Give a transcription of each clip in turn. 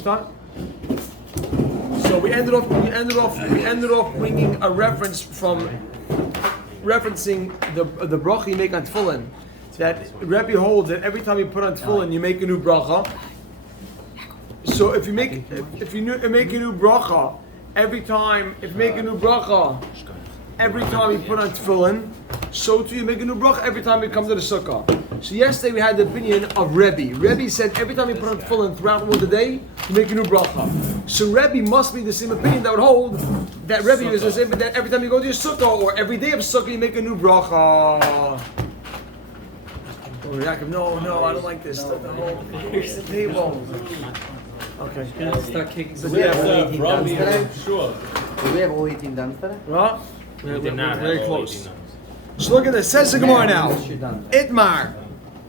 Start. So we ended off bringing a reference from referencing the bracha you make on tefillin. That Rebbe holds that every time you put on tefillin, you make a new bracha. So if you make a new bracha every time you put on tefillin, so too you make a new bracha every time you come to the sukkah. So yesterday we had the opinion of Rebbe. Rebbe said every time you put on tefillin throughout the day, you make a new bracha. So Rebbe must be the same opinion that would hold that Rebbe is the same, but that every time you go to your sukkah or every day of sukkah you make a new bracha. Oh, Yaakov, no, I don't like this. Here's the table. Okay. Start kicking. Do we have all 18 done today? Sure. Do we have all 18 done today? Well, We did not very have all close. 18 numbers. So look at this. Says the Gemara now. You're done. Itmar.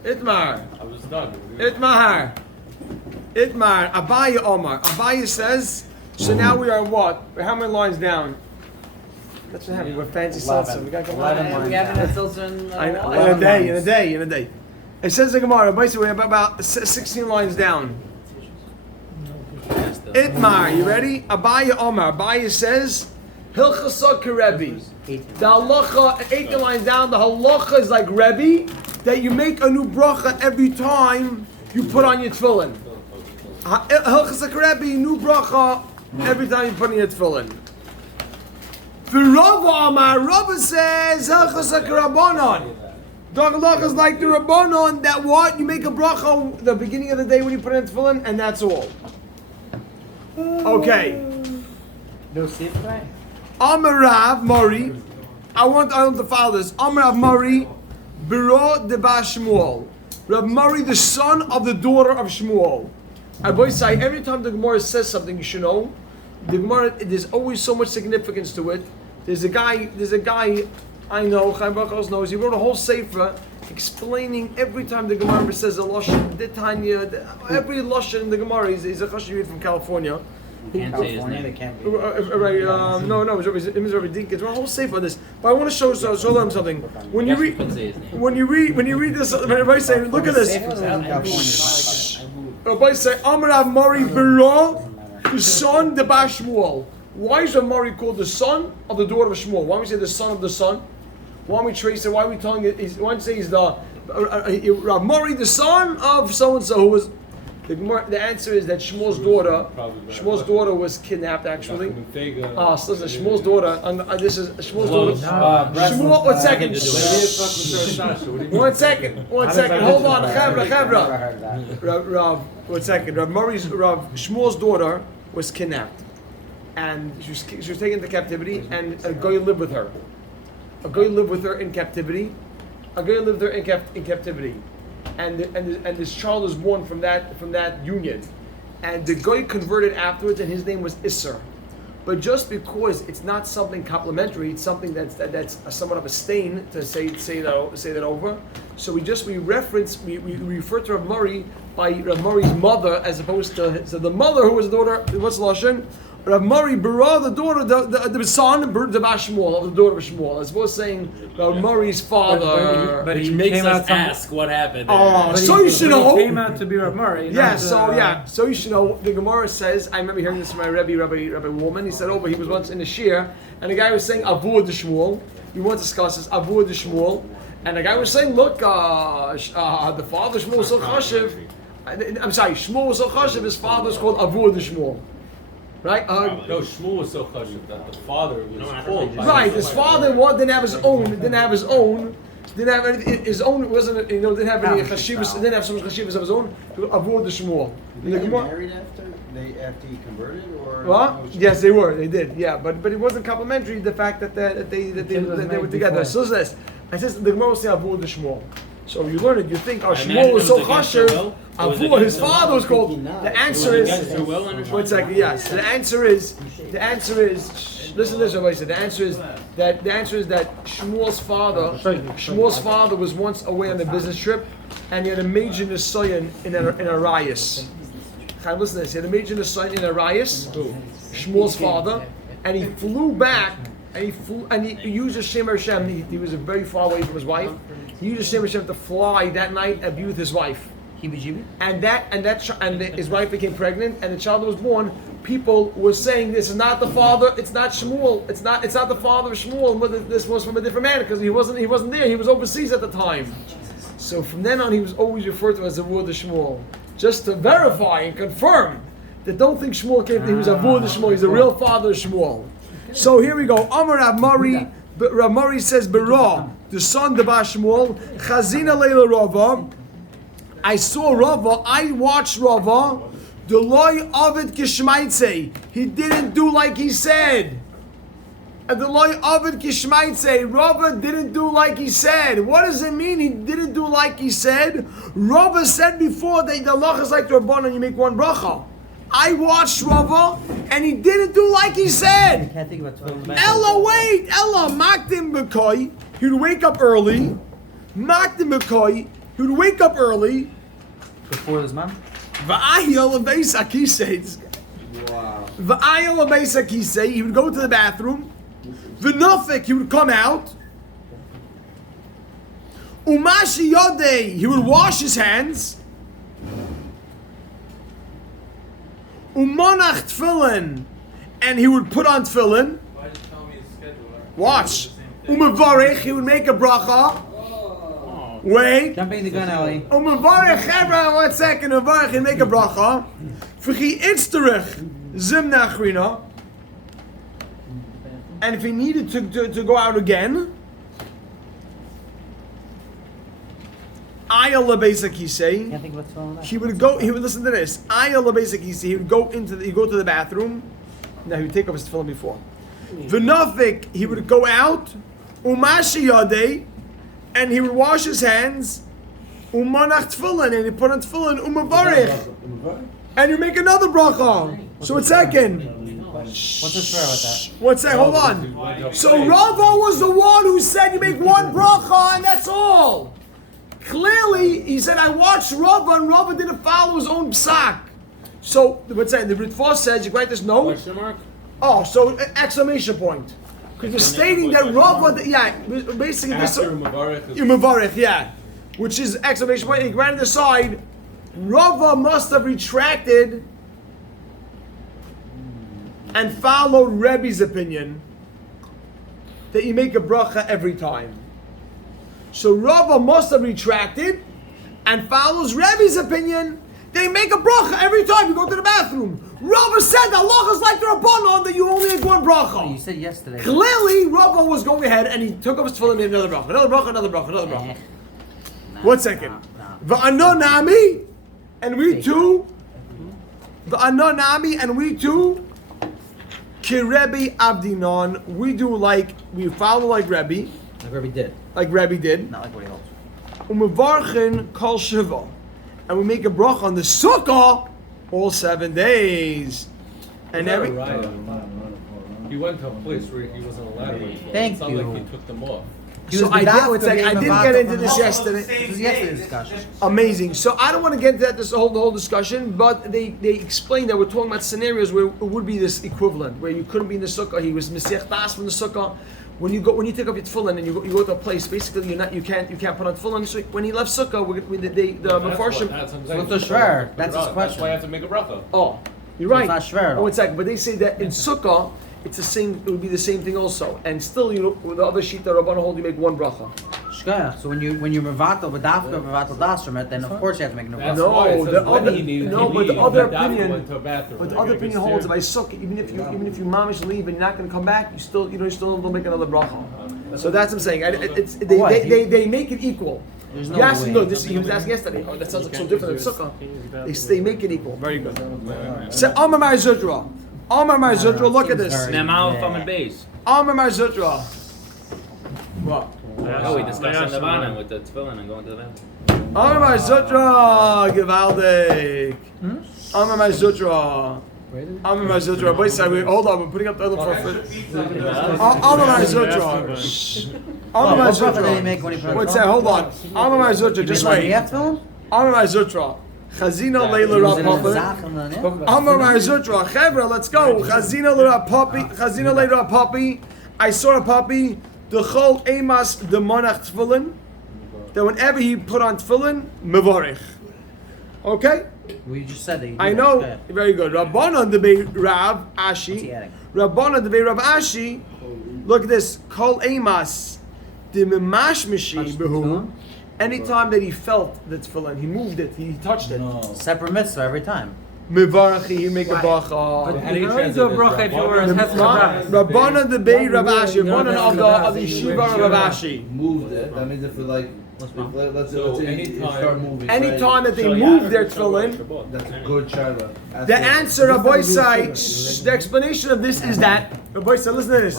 I was done. Itmar. Abaya Omar. Abaya says, so now we are what? How many lines down? That's what happened. We're fancy salsa. We got 11 lines. We haven't had salsa in in a day. It says the Gemara, basically we're about 16 lines down. Itmar, you ready? Abaya Omar. Abaya says, Hilchasa Rebbe. The halacha, 18 lines down, the halacha is like Rebbe, that you make a new bracha every time you put on your tefillin. Hilchasa Rebbe, new bracha every time you put on your tefillin. The Rava Amar, Rava says, Hilchasa Rabbanon. The halacha is like the Rabbanon, that what? You make a bracha the beginning of the day when you put in tefillin, and that's all. Okay. No sifrei? Amarav Mori. I want to follow this. Amarav Mori, Biro de Shmuel. Rav Mori, the son of the daughter of Shmuel. I boys say every time the Gemara says something, you should know. The Gemara, there's always so much significance to it. There's a guy I know, Chaim Baruch knows. He wrote a whole sefer explaining every time the Gemara says a lashon, the Tanya, every lashon in the Gemara. He's a chashiv from California. Can't say his California, they name. can't be. No, it was Rabbi Dinkins. There's a whole sefer on this. But I want to show them something. When you read this, everybody say, look at this. Everybody say, Amarav Mori Biro, the son of Shmuel. Why is Rav Mori called the son of the daughter of Shmuel? Why don't we say the son of the son? Why don't we trace it? Why are we telling it? Why don't we say he's the Rav Mori, the son of so and so, who was the answer is that Shmuel's daughter was kidnapped actually. So listen, Shmuel's daughter. This is Shmuel's daughter. Shmuel, 1 second. One second. Hold on, Chavra. Rav, 1 second. Shmuel's daughter was kidnapped, and she was taken into captivity, and a guy lived with her. A guy lived with her in captivity. In captivity. And this child was born from that union, and the guy converted afterwards, and his name was Isser. But just because it's not something complimentary, it's something that's somewhat of a stain to say that over. So we refer to Rav Mori by Rav Mori's mother as opposed to the mother who was the daughter. What's lashon? Rav Mori Bara, the daughter, the son, the Shmuel, of the daughter of Shmuel, as opposed to saying Rav Mori's father. But he makes us ask what happened. Oh, so you should know. He came out to be Rav Mori. Yeah, so you should know. The Gemara says, I remember hearing this from my Rabbi Woolman. He said, but he was once in a shir, and the guy was saying Avur de Shmuel. We want to discuss this Avur de Shmuel, and the guy was saying, look, the father Shmuel was so chashiv. I'm sorry, Shmuel was so chashiv. His father is called Avur de Shmuel. Right? No, Shmuel was so chashiv that the father was called. Right, his father didn't have his own. Didn't have anything, his own. Wasn't didn't have any chashivas. Didn't have so much chashivas of his own. Avoid the Shmuel. Did they get married after he converted, or? Well, yes, they were. They did. Yeah, but it wasn't complimentary. The fact that they were together. So this, I says the Gemara say avoid the Shmuel. So you learn it. You think, Shmuel was so chashiv. Avur, his father was called. The answer is. 1 second. Yes. The answer is. Listen to this. Everybody said. The answer is that Shmuel's father was once away on a business trip, and he had a major nisayon in Arias. Listen to this. He had a major nisayon in Arias. Shmuel's father, and he flew back. And he used Hashem Hashem. He was very far away from his wife. He used Hashem Hashem to fly that night and be with his wife. and his wife became pregnant, and the child was born. People were saying this is not the father. It's not Shmuel. It's not the father of Shmuel. But this was from a different man because he wasn't there. He was overseas at the time. So from then on, he was always referred to as the Avud of Shmuel, just to verify and confirm that don't think Shmuel came. He was Avud of Shmuel. He's the real father of Shmuel. So here we go. Amar Rav Mari. Rav Mari says, Berah, the son of Shmuel, Chazina Leila Rava. I saw Rava. I watched Rava. The loy Ovid Kishmaitse. He didn't do like he said. And the loy Ovid Kishmaitse. Rava didn't do like he said. What does it mean? He didn't do like he said. Rava said before that the halach is like the Rabbanan, you make one bracha. I watched Rava, and he didn't do like he said. Can't think about Ella, wait, Ella, Makdim B'koi. He would wake up early. Makdim B'koi. He would wake up early. before his mom. V'ayel Beis Akisei. Wow. V'ayel Beis Akisei. He would go to the bathroom. V'nofik. He would come out. Umashi Yodei. He would wash his hands. Umonach Tfillin. And he would put on Tfillin. Why did you tell me his schedule? Watch. Umavarech. He would make a bracha. Wait. Jumping the gun, Ali. Umavarech. Chevra. 1 second. Umavarech. He'd make a bracha. V'chi itzterich. Zim nachrina. And if he needed to go out again, Ayah lebeis hakisei. Can't think what's going on. He would listen to this. Ayah lebeis hakisei. He would go to the bathroom. Now he would take off his tefillin before. V'nafik. He would go out. Umashi yadei. And he would wash his hands. Umanach tefillin. And he put on tefillin. Umavarich. And you make another bracha. So 1 second. What's the swear about that? 1 second. Hold on. So Rava was the one who said you make one bracha and that's all. Clearly, he said, I watched Rava, and Rava didn't follow his own psak. So, what's that? The Ritva says, you write this note? Question mark? Oh, so exclamation point. Because you're stating that Rava, basically this. After Mubarak is Mavarich, yeah. Which is exclamation point. He granted aside, Rava must have retracted and followed Rebbe's opinion that you make a bracha every time. So Rava must have retracted and follows Rebbe's opinion. They make a bracha every time you go to the bathroom. Rava said that Allah is like the Rabbanon that you only make one bracha. You said yesterday. Clearly, Rava was going ahead and he took up his tefillin and made another bracha, another bracha, another bracha, another bracha. 1 second. Va'anonami, and we too. Va'anonami, and we too. Kirebi Abdinon, we follow like Rebbe. Like Rebbe did. Like Rebbe did. Not like what he holds. Umevarchin kol shiva, and we make a bracha on the sukkah all 7 days. And every he went to a place where he wasn't allowed to. Thank It's not you. like he took them off. so I didn't get into this yesterday. This was yesterday's discussion. Amazing. So I don't want to get into that the whole discussion, but they explain that we're talking about scenarios where it would be this equivalent, where you couldn't be in the sukkah. He was mesiach das from the sukkah. When you take up your tefillin and you go to a place, basically you can't put on tefillin. So when he left sukkah, the mafarshim. What's the shver? That's his That's question. why I have to make a bracha. Oh, you're right. It's not shver at all. Oh, 1 second. But they say that in sukkah, it's the same. It would be the same thing also. And still, with the other sheet that Rabbanan hold, you make one bracha. Shkoyach. So when you're mevatel b'dafka mevatel das from it, then of course you have to make no That's bracha. why it says the when other- he needed no, to but the leave, other that opinion- went to a bathroom. But the You're other gonna be opinion holds if I staring. suck, even if you mamish leave and you're not going to come back, you still don't make another bracha. So that's what I'm saying. They make it equal. There's no You asked way. no, this he was asking yesterday. Oh, that sounds like so different than sukkah. They make it equal. Very good. So Amar Mar Zudra. Look at this. Seems Now, very- Malaf on base. Amar Mar Zudra. What? Oh, we discussed on the bottom with the tefillin and going to the bathroom. Amar Mar Zudra. Gewaldig. Amar Mar Zudra. Wait, hold on. We're putting up the other for. Amar Mar Zudra. Amar Mar What bracha did he Zudra. make when he put Wait, hold on. Amar Mar Zudra. Just wait. Amar Mar Zudra. Chazina Leila Rav Papa. Amar Mar Zudra. Chevra, let's go. Chazina Leila Rav Papi. I saw a puppy. The chol emas the monach tefillin. That whenever he put on tefillin, mevarich. Okay? We just said that. You do I that. know. Go ahead. Very good. Rabbanan debei Rav What's he Ashi. adding? Rabbanan debei Rav Ashi. Look at this. Kol emas de memashmishi Touch the behu. tefillin? Anytime that he felt the tefillin, he moved it, he touched it. Separate mitzvah every time. Mevarachi, he make a bracha. And he You translated do a bracha if you were a Rabbanan. Rabbanan debei Rav Ashi. Rabbanan of the yeshiva of Rav Ashi. Moved it. That means if we like, let's So say anytime- you start moving. Anytime that they So, move yeah, their so tefillin, Shabbat. That's a good shaila. the answer, Rabbi Say, the explanation of this is that, Rabbi Say, listen to this.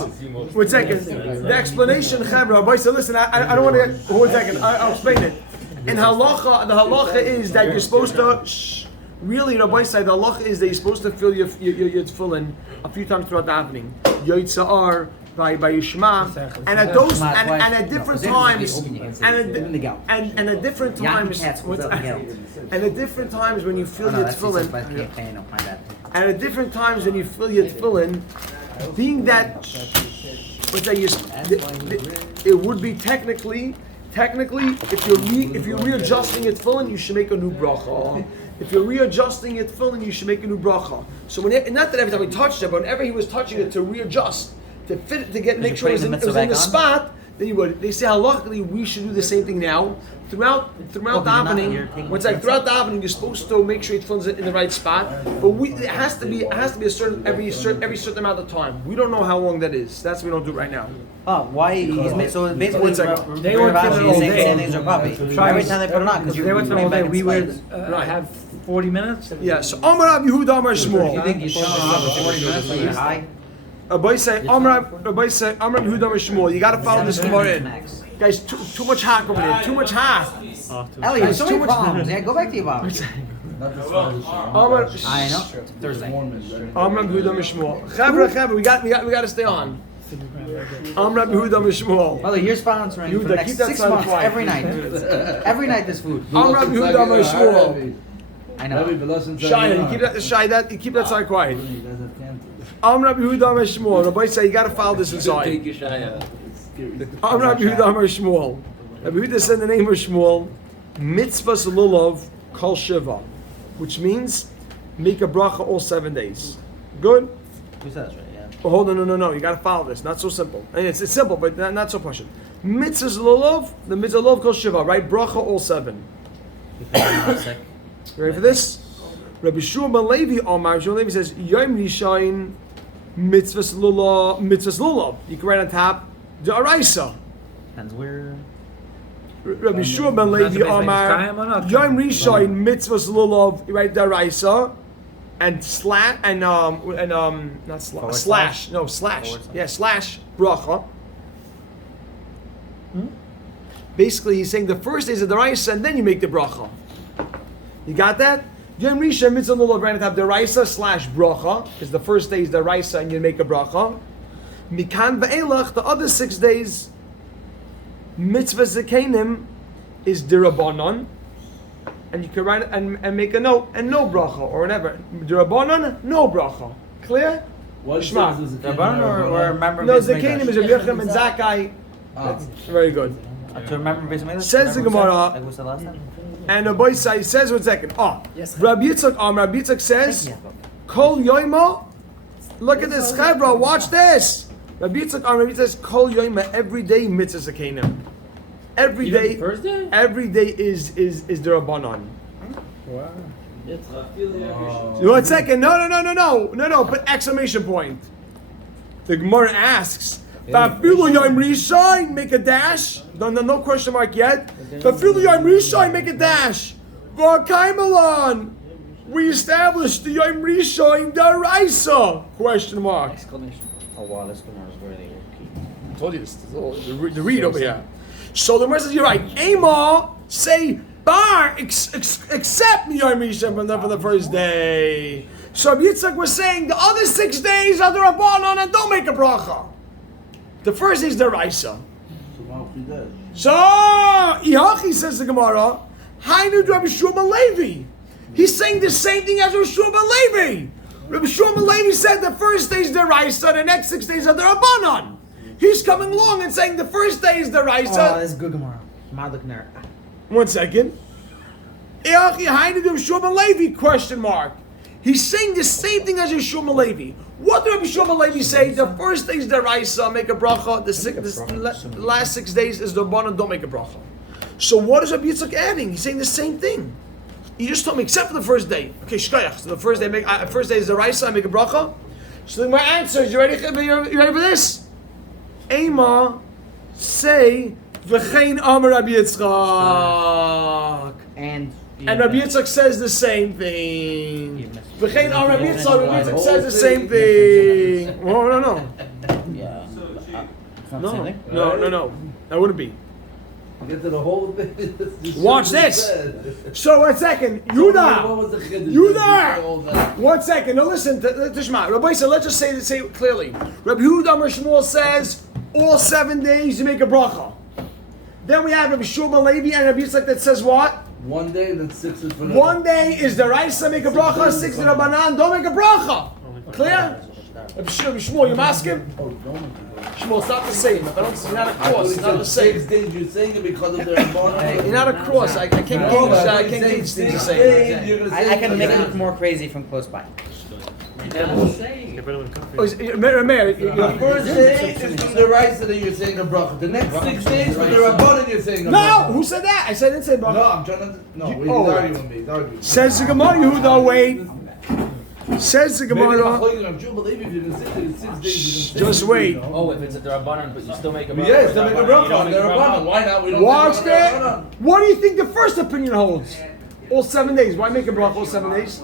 1 second. The explanation, Chabra, Rabbi Say, listen, I don't want to get, 1 second, I'll explain it. In halacha, the halacha is that you're supposed to, really, Rabbi Say, the halacha is that you're supposed to fill your tefillin a few times throughout the evening. Yotzar, by Yishma, and at those, and at different times, and at different times, and at different times when you fill your tefillin, and at different times when you fill your tefillin, being that, it would be technically, if you're readjusting your tefillin, you should make a new bracha. If you're readjusting your tefillin, you should make a new bracha. So not that every time he touched it, but whenever he was touching it to readjust, to fit it, to make sure it was in the spot, then you would. They say halachically we should do the same thing now. Throughout davening, throughout davening, you're supposed to make sure your tefillin's in the right spot. But it has to be a certain every certain amount of time. We don't know how long that is. That's why we don't do it right now. Oh, why? He's made, so basically, They were Rav Ashi filling is all saying day. same things are puppy. Every time they put it on, because They you're went to putting all back day. in We would spice. have 40 minutes. Yeah. So Amar Rav Yehuda Amar You Shmuel. think you should have 40 minutes when you're high? Rabbi say Amar Yehuda Amar Shmuel. You got to follow this Gemara in. Guys, too much hot over there. Too much hot. Elliot, there's so too many much- problems. Yeah, go back to your bombs. Amar I know. Thursday. Amar Yehuda Shmuel. Chavra, we got to stay on. Amar Yehuda Shmuel. By the way, you're sponsoring for the Yehuda, next keep that 6 sound months, quiet. every night. Every night there's food. Amar Yehuda Shmuel. I know. Shai, you keep that side quiet. Amar Yehuda Shmuel. Rabbi say you got to follow this inside. Take your shaya. Amar Yehuda Amar Shmuel. Rabbi Yehuda said the name of Shmuel, mitzvahs lulav kol shiva, which means make a bracha all 7 days. Good? Who says right? Yeah. But hold on, no. You got to follow this. Not so simple. I mean, it's simple, but not so pushing. Mitzvahs lulav, the mitzvah lulav kol shiva, right? Bracha all 7. Because I'm not sick. You ready for this? Rabbi Shua ben Levi Omar, Shua ben Levi says, Yom Rishayin mitzvahs lulav. You can write on top, the Araisa. Depends where. Rabbi Shua ben Levi Omar, Yom Rishayin mitzvahs lulav. You write the Araisa, and slash slash. Yeah, slash bracha. Basically, he's saying the first days of the Araisa, and then you make the bracha. You got that? Yom Rishon mitzvah lulav right on top deraisa slash bracha, because the first day is deraisa and you make a bracha. Mikan ve'elach, the other 6 days, mitzvah zekenim is derabanan, and you can write it and make a note and no bracha or whatever. Derabanan, no bracha. Clear? Shema. Rabban or remember? No, Beis zekenim is Mikdash? a Yechem and Zakai. That's very good. To remember Beis Mikdash? Says the Remember Gemara. Like we said last time. And the boy says 1 second. Rabbi Yitzchak says, Kol Yoima. Look at this, Chevra. Watch this. Rabbi Yitzchak says, Kol Yoima. Every day mitzvah zakenim. Every Even day. Thursday? Every day is the Rabbanon. Wow. 1 second. No. Put exclamation point. The Gemara asks. Fafilu Yom Rishon, make a dash. No question mark yet. Fafilu Yom Rishon, make a dash. V'kaimelon, we established the Yom Rishon daraisa? Question mark. Exclamation. Oh wow, this Gemara is really key. I told you this. The read over here. So the Gemara says you're right. Amar say bar accept me Yom Rishon from the first day. So Yitzchak was saying the other 6 days are the Rabbanon and don't make a bracha. The first is the Raisa. So, Ihachi says the Gemara, Hainu Rabbi Shua ben Levi. He's saying the same thing as Rabbi Shua ben Levi. Rabbi Shua ben Levi said the first day is the Raisa, the next 6 days are the Rabbanon. He's coming along and saying the first day is the Oh, Raisa. that's good Gemara. Marduk Ner. 1 second. Echi Hainu Shmuel Levi? Question mark. He's saying the same thing as Shmuel Levi. What did Rabbi Shmuel Levi say? The first day is the Raisa, make a bracha. The last 6 days is the Rabbanan, don't make a bracha. So what is Rabbi Yitzchak adding? He's saying the same thing. He just told me, except for the first day. Okay, shkoyach. So the first day is the Raisa, I make a bracha. So then my answer is, you ready for this? Ema, say, v'chein amar Rabbi Yitzchak. And Rabbi Yitzchak says the same thing. V'chein amar Rabbi Yitzchak says the same thing. Oh, no. yeah, it's not the same thing. No. That wouldn't be. Get to the whole thing. Watch this. So 1 second, Yudah. 1 second. Now listen to Shema. Rabbi said, let's just say it clearly. Rabbi Yehuda Amar Shmuel says all 7 days you make a bracha. Then we have Rabbi Shmuel Levi and Rabbi Yitzchak that says what? 1 day, then 6 is for the 1 day is the Raisa, make a bracha. 6 is the Rabbanan, don't make a bracha. Clear? Rabbi Shmuel, you ask him? Shmuel, it's not the same. You're not a cross. It's not the same. 6 days, you're saying it because of their Rabbanan. You're not a cross. I can't gauge things the same. I can make it look more crazy from close by. Meir, The first day is from the right that you're saying a bracha. The next 6 days from the Rabbanan you're saying a bracha. no, who said that? I didn't say bracha. No, I'm trying to. No, he's arguing with me. He's arguing. Says the Gemara, Yehuda, wait. Says the Gemara. Just wait. Oh, if it's a Drabanan, but you still make a bracha. Yes, they make a bracha. They're Rabbanan. Why not? We don't. Watch that. What do you think the first opinion holds? All 7 days. Why make a bracha all 7 days?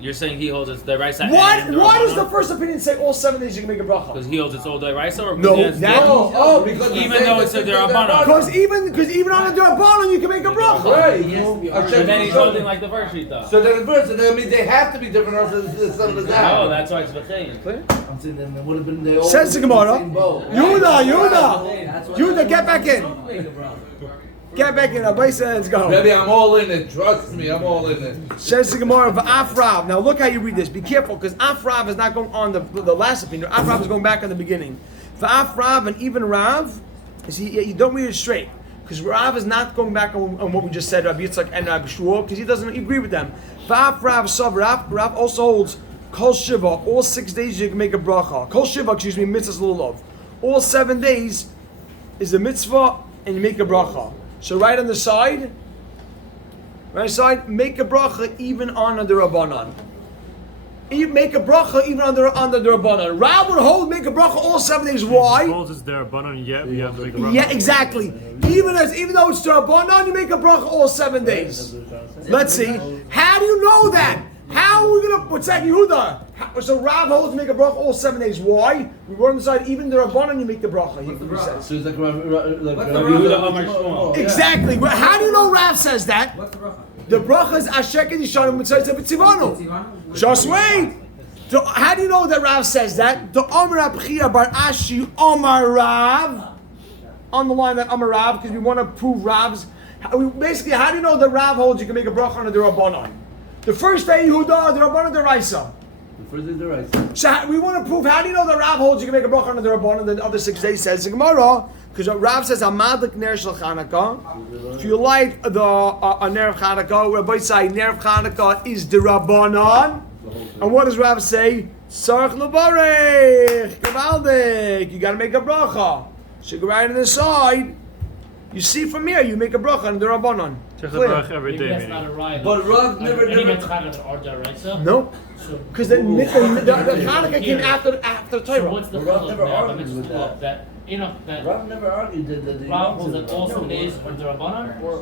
You're saying he holds it's the right side. Why does the first opinion say all 7 days you can make a bracha? Because he holds it's all day Raisa, or No, because he has- that- Oh, because Even though it's a Derabanan. Because even on the Durabanan you can make a bracha. Right. But then he's holding like the first Shita. So then the verse, that means they have to be different, or else the son of the Oh, that's why it's V'chein. I'm saying then it would have been they all. Says the Gemara. same boat. Yehuda, get back in. Get back in. Abai says, let's go. Baby, I'm all in it. Trust me, I'm all in it. Says the Gemara, V'afrav. Now look how you read this. Be careful, because Afrav is not going on the last opinion. Afrav is going back on the beginning. V'afrav and even Rav, you don't read it straight. Because Rav is not going back on what we just said, Rabbi Yitzchak and Rabbi Shmuel, because he doesn't agree with them. V'afrav sav Rav also holds Kol Shiva, all 6 days you can make a bracha. Kol Shiva, mitzvahs lulav. All 7 days is a mitzvah and you make a bracha. So right on the side, make a bracha even on the Rabbanan. You make a bracha even on the Rabbanan. Rab would hold make a bracha all 7 days. Why? Because it's their Rabbanan, yet we have to make a bracha. Yeah, exactly. Even though it's the Rabbanan, you make a bracha all 7 days. Let's see. How do you know that? How are we gonna? What's that, Yehuda? So Rav holds make a bracha all 7 days. Why? We were on the side. Even the Rabbanan, you make the bracha. He says. So it's like Rabbi Yehuda Amar Shmuel. Exactly. How do you know Rav says that? What's the bracha? The bracha is Asher Kedishanu Mitzvah B'Tzivanu. Just wait. How do you know that Rav says that? The Amar Abchia Bar Ashi Amar Rav. Underline that Amar Rav because we want to prove Rav's. Basically, how do you know that Rav holds you can make a bracha on the Rabbanan? The first day Yehuda, the Rabbanan, the Raisa. The first is the right. So we want to prove. How do you know that Rav holds you can make a bracha on the Rabbanan? The other 6 days says the Gemara because Rav says Amadik Ner Shel Chanukah. If you like the Ner of Chanukah, Rabbi say Ner of Chanukah is the Rabbanan. And what does Rav say? Sarach Levarech, Gavaldik. You got to make a bracha. So you go right on the side. You see from here, you make a bracha on the Rabbanan. Check the bracha every Maybe day. that's meaning. not a right. But Rav never. No, because the Chanukah came after So Torah. what's the Rav problem never there? argued But with it's that. that that Rav never argued that. Rav holds that all 7 days are the Rabbanan, or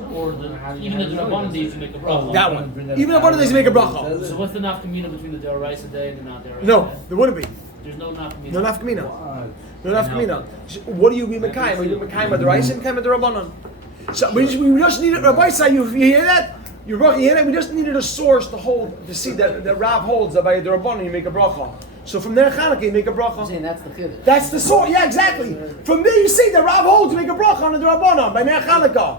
even the Rabbanan days you make a bracha. That one. Even the Rabbanan days you make a bracha. So what's the nafkamina between the Deraisa day and the not Deraisa No, day? there wouldn't be. There's no nafkamina. No nafkamina. No nafkamina. What do you be Mekayim? Are you Mekayim by the Raisa and Mekayim by the Rabbanan? So we just needed Rabbi say you hear that? You hear that? We just needed a source to see that Rav holds that by the Rabbanan you make a bracha. So from there Chanukah you make a bracha. Saying that's the chiddush. That's the source. Yeah, exactly. From there you see that Rav holds you make a bracha on the Rabbanan by Ner Chanukah.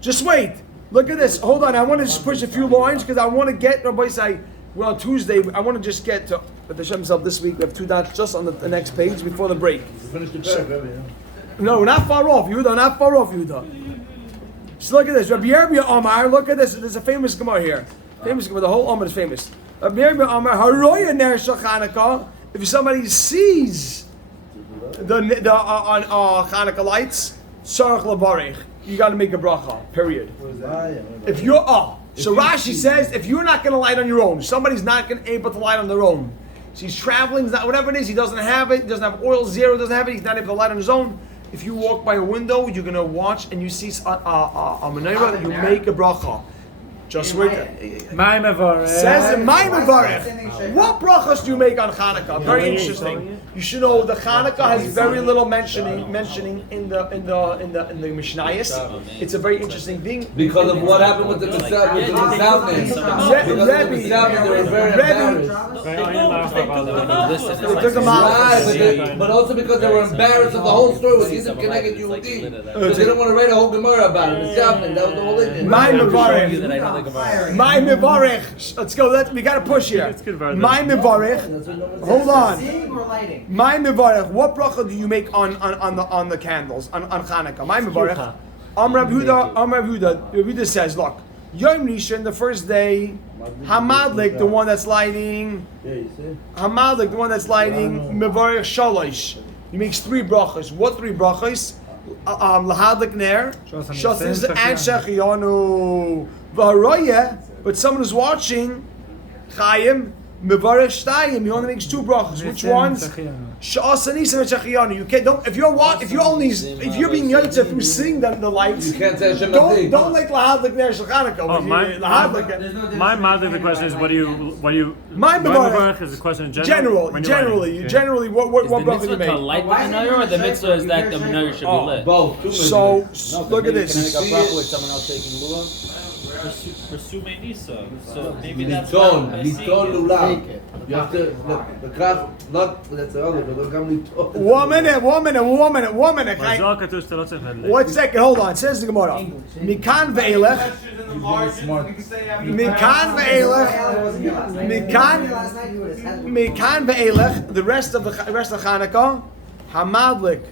Just wait. Look at this. Hold on. I want to just push a few lines because I want to get Rabbi say. Well, Tuesday I want to just get to the Hashem himself this week. We have 2 dots just on the next page before the break. Finish the paragraph. No, we're not far off, Yehuda. Not far off, Yehuda. So look at this. Rabbi Yerbia Omar, look at this. There's a famous Gemara here. Famous Gemara. The whole Omar is famous. Rabbi Yerbia Omar, Haroya Ner Shel Chanukah. If somebody sees the on Chanukah lights, Tzarech Lavarech, you got to make a bracha. Period. If you're so Rashi says if you're not going to light on your own, somebody's not going to able to light on their own. So he's traveling, he's not, whatever it is, he doesn't have it, he doesn't have oil, zero, doesn't have it, he's not able to light on his own. If you walk by a window, you're going to watch and you see a menorah, you make a bracha. Just wait. My mevorach. Says in my mevorach. What brachas do you make on Hanukkah? Very interesting. You should know the Hanukkah has very little mentioning in the Mishnayos. It's a very interesting thing. Because of what happened with the Mishnayos. Because of the Mishnayos, they were very embarrassed. They took them out. Right, but also because they were embarrassed of the whole story with Yisrael connected Yehudi. So they didn't want to write a whole Gemara about it. That was the whole thing. My mevorach. My mevorach. Let's go. We got to push here. My mevorach. Hold on. My mevorach. What bracha do you make on the candles on Hanukkah? My mevorach. Rav Huda says, look, Yom Rishon, the first day, Hamadlik, the one that's lighting. Hamadlik, the one that's lighting. Mevorach Shalosh. He makes 3 brachas. What 3 brachas? Lahadlik ner, Shatis and Shechianu. V'haroyeh, but someone who's watching, Chaim, Mevarech Shtayim, he only makes 2 brachas. Which ones? Sha'asa Nisam and Shechianu. You can't, if you're being yotze through seeing the lights, You can't say Hashem don't like Lahadlik ner Shechanukah. My Madlik, the question is, what do you? My mevorach is the question in general. Generally, what bracha do you to make? light the menorah, or the mitzvah is that the menorah should be lit? Both. So look at this. Someone else taking lulav. Pursue Nisa. So maybe that's Liton lulav. You have to the craft not that's the other, but don't come liton. 1 minute. 1 second, hold on. Says the Gemara. Mikan ve'elech. Mikan ve'elech. The rest of Hanukkah. Hamadlik,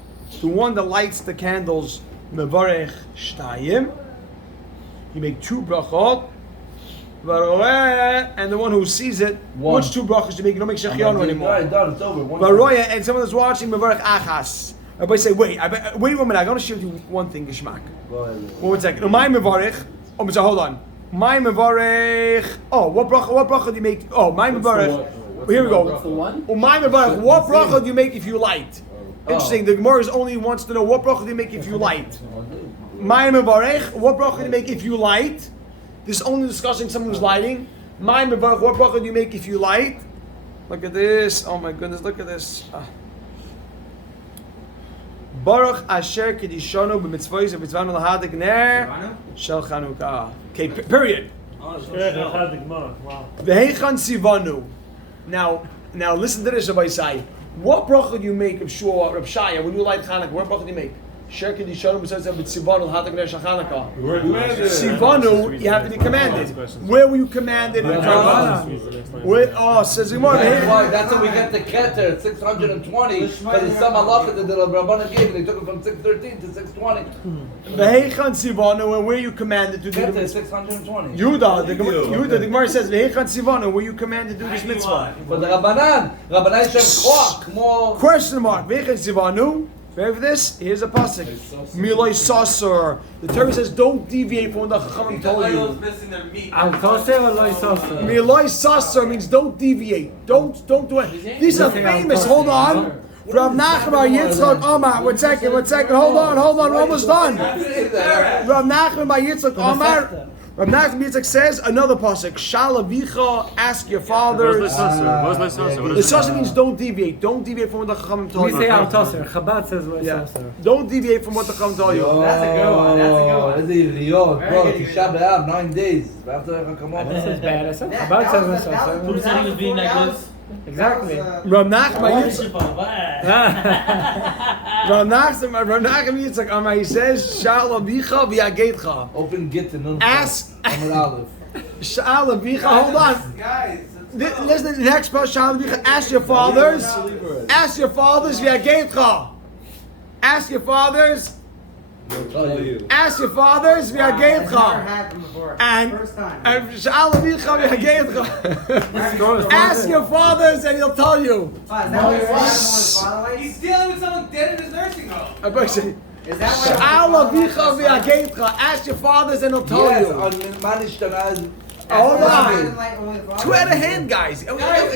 the one that lights the candles. Mevarech Shtayim. You make 2 brachot. And the one who sees it, which 2 brachos you make? You don't make Shechianu anymore. Alright, done. It's over. And someone that's watching Mevarech Achas. Everybody say, wait 1 minute. I'm going to show you one thing, Geshmak. 1 second. My Mevarech. So hold on. My Mevarech. What bracha do you make? My Mevarech. Here we go. My Mevarech. What bracha do you make if you light? Interesting. The Gemara only wants to know what bracha do you make if you light. My mevarech, what bracha do you make if you light? This is only discussing someone who's lighting. My mevarech, what bracha do you make if you light? Look at this. Oh my goodness, look at this. Baruch asher kedishonu b'mitzvahs v'mitzvanu lahadik ner shel Chanukah. Okay, period. V'heichan sivanu. Now listen to this, Rabbi Sai. What bracha do you make of Shua, Reb Shaya, when you light Chanukah? What bracha do you make? Sivanu, you have to be commanded. Where were you commanded? Says Gemara. That's how we get the Keter at 620. Because it's some halacha that the Rabbanan gave. They took it from 613 to 620. V'heichan Sivanu, and where you commanded to do Keter the is 620. Yehuda, the Gemara says V'heichan Sivanu, where you commanded to do this mitzvah. But the Rabbanan is more. Question mark. V'heichan Sivanu. Ready for this? Here's a pasuk. Miloi Sasser. The Torah says, don't deviate from what the Chachamim told you. Al Tosser or Loi Sasser? Miloi Sasser means don't deviate. Don't do it. These are famous. Hold on. Rav Nachman bar Yitzchak Omar. 1 second. Hold on. We're almost done. Rav Nachman bar Yitzchak Omar. Rav Nachman Yitzchak says another pasuk. Shalavicha, ask your fathers. The Sasser means don't deviate. Don't deviate from what the Chachamim told We you. say Al Tosser. Chabad says Loi Sasser. Don't deviate from what the Chachamim told you. That's a good one. That's a good one. Bro, Tisha B'Av, 9 days. This is bad. I said Chabad says Loi Sasser. Who said he was being like this? Exactly. Rav Nachman Yitzchak Amar, he says, Sha'al avicha v'yagetcha. Open Git and Nun. Ask. Sha'al avicha, hold on. Listen to the next part, Sha'al avicha, ask your fathers v'yagetcha. Ask your fathers tell you. Ask your fathers, I've never v'yageitcha. had them before. And First time. sha'al avicha v'yageitcha. Ask your fathers and he'll tell you. Oh, is that what your father likes? He's dealing with someone dead in his nursing home. I bet you. Is that what Sha'al avicha v'yageitcha. Ask your fathers and he'll tell Yes, you. on Manishtanaz. Hold Father on. like only the father? Two out of hand, guys. We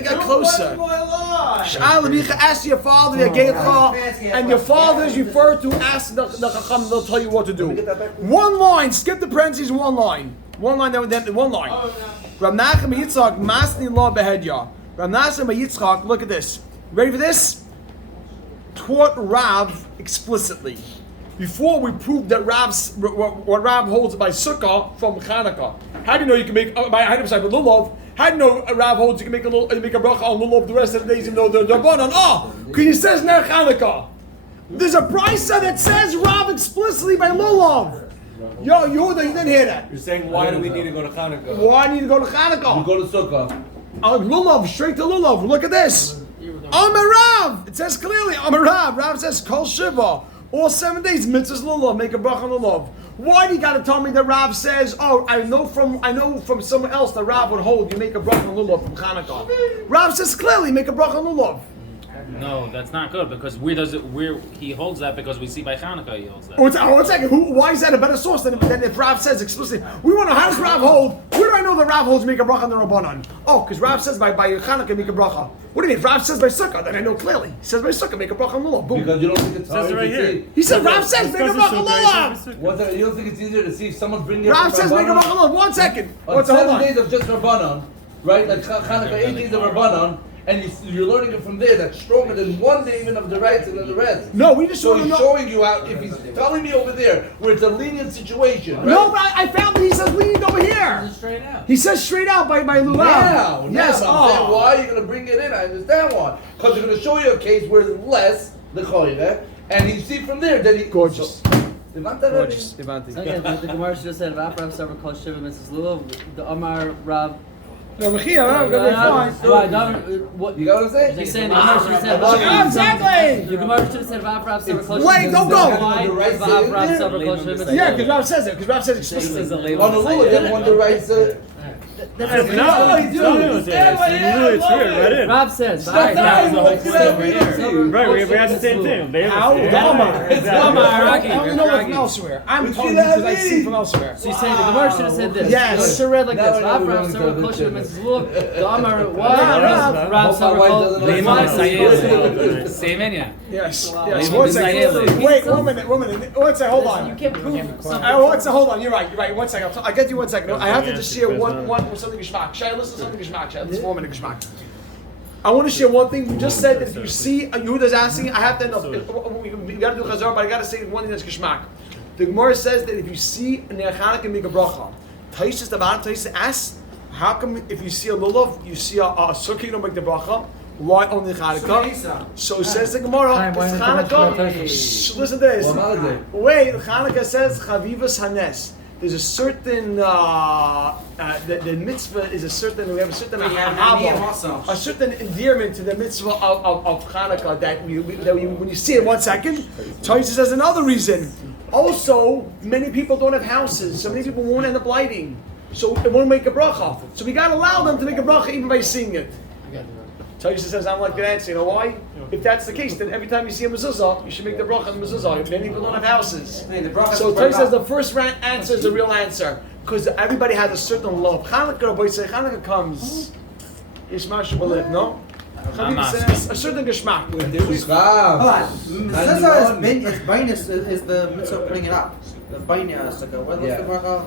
got closer. My life. Sha'al avicha. Ask your father v'yageitcha. And your fathers refer to ask the chacham. They'll tell you what to do. One line. Skip the parentheses. One line. One line. Then one line. Rav Nachman Yitzchak Masni Law Behedya. Rav Nachman Yitzchak. Look at this. Ready for this? Taught Rav explicitly. Before we proved that what Rav holds by Sukkah from Chanukah. How do you know you can make by lulav? How do you know Rav holds you can make a bracha on lulav the rest of the days even though they're rabbanon? Oh, because he says Ner Chanukah. There's a brisa that says Rav explicitly by lulav. Yo, you didn't hear that. You're saying, why do we need to go to Hanukkah? Why do you need to go to We Chanukah? go to Sukkah. Lulav, straight to lulav. Look at this. Amar Rav. It says clearly Amar Rav. Rav says Kol Shiva. All 7 days, mitzvahs lulav, make a bracha on lulav. Why do you got to tell me that Rav says, oh, I know from someone else that Rav would hold, you make a bracha on lulav from Chanukah. Rav says clearly, make a bracha on lulav. No, that's not good because he holds that because we see by Hanukkah he holds that. One second, why is that a better source than if Rav says explicitly? We want to, how does Rav hold? Where do I know that Rav holds make a bracha on the Rabbanan? Oh, because Rav says by Chanukah make a bracha. What do you mean? If Rav says by Sukkah, then I know clearly. He says by Sukkah, make a bracha on lulav. Boom. Because you don't think it's hard Says it right to here. see. He said Rav says make a bracha on lulav. What's that? You don't think it's easier to see if someone's bringing up Rav says make a Rabbanon? bracha on lulav. 1 second. On Hold 7 on. days of just Rabbanon, right? Like Hanukkah, 8 days of Rabbanon, and you're learning it from there. That's stronger than 1 day even of the rights and then the rest. No, we just So want to he's know. showing you out. If he's telling me over there where it's a lenient situation, right? No, but I found that he says lenient over here. Straight out. He says straight out by lulav. Now, Yes. but I'm saying Oh. why are you going to bring it in? I understand why. Because you're going to show you a case where it's less, the choyre, and you see from there that he... Gorgeous. So, Gorgeous. Again, the Gemara should have said, "V'af Rav Savar Kol Shiva Mrs. Lulav." The Amar Rav. No, but here, I'm gonna be fine. What? You got what I'm saying? He's saying the Gemara should have said. Yeah, exactly. The Gemara should have said, "V'af Rav Savar Kol Shiva." Wait, don't go. V'af Rav Savar Kol Shiva. Yeah, because Rav says it. Because Rav says explicitly. On the rule, they want the rights. No, it's weird, right in. Rav says. Right, we have the same thing. They How? have the same thing. I don't know it from elsewhere. I'm telling you because I see it from elsewhere. So you're saying the Gemara should have said this. Yes. It should have read like this. Now V'af we're Rav going Savar to Kol Shiva the Mrs. Lulav. The Amar Rav. Rav Savar Kol. Same Inyan. Yes. Yes. 1 second. Wait, 1 minute. 1 minute. 1 second. Hold on. You can't prove something. Hold on. You're right. 1 second. I'll get you 1 second. I have to just share one something geschmack. Shall I listen to something geschmack? Shall I listen 4 minute geschmack? I want to share one thing. We just said that if you see Yehuda's asking, I have to know. We got to do chazar, but I got to say one thing that's geschmack. The Gemara says that if you see a Ner Chanukah make a bracha, Taisus the bottom Taisus asks, how come if you see a lulav, you see a sukkah, you don't make the bracha? Why only Chanukah? So says the Gemara, it's Chanukah. Shh, listen to this. Wait, Chanukah says Chavivas Hanes. There's a certain the mitzvah is a certain we have a certain ahava, a certain endearment to the mitzvah of Chanukah that when you see it 1 second. Taisa says another reason. Also, many people don't have houses, so many people won't end up lighting, so it won't make a bracha. So we gotta allow them to make a bracha even by seeing it. Taisa says, I'm like the answer. You know why? If that's the case, then every time you see a mezuzah, you should make the bracha on the mezuzah. Many people don't have houses. So Taisa says the first answer is the real answer. Because everybody has a certain love. Chanukah comes. Yishmash Beliv, no? Chanukah says a certain geschmack. Hold on. Mezuzah is bainus is the mitzvah of putting it up. The bainus sukkah. What's the bracha?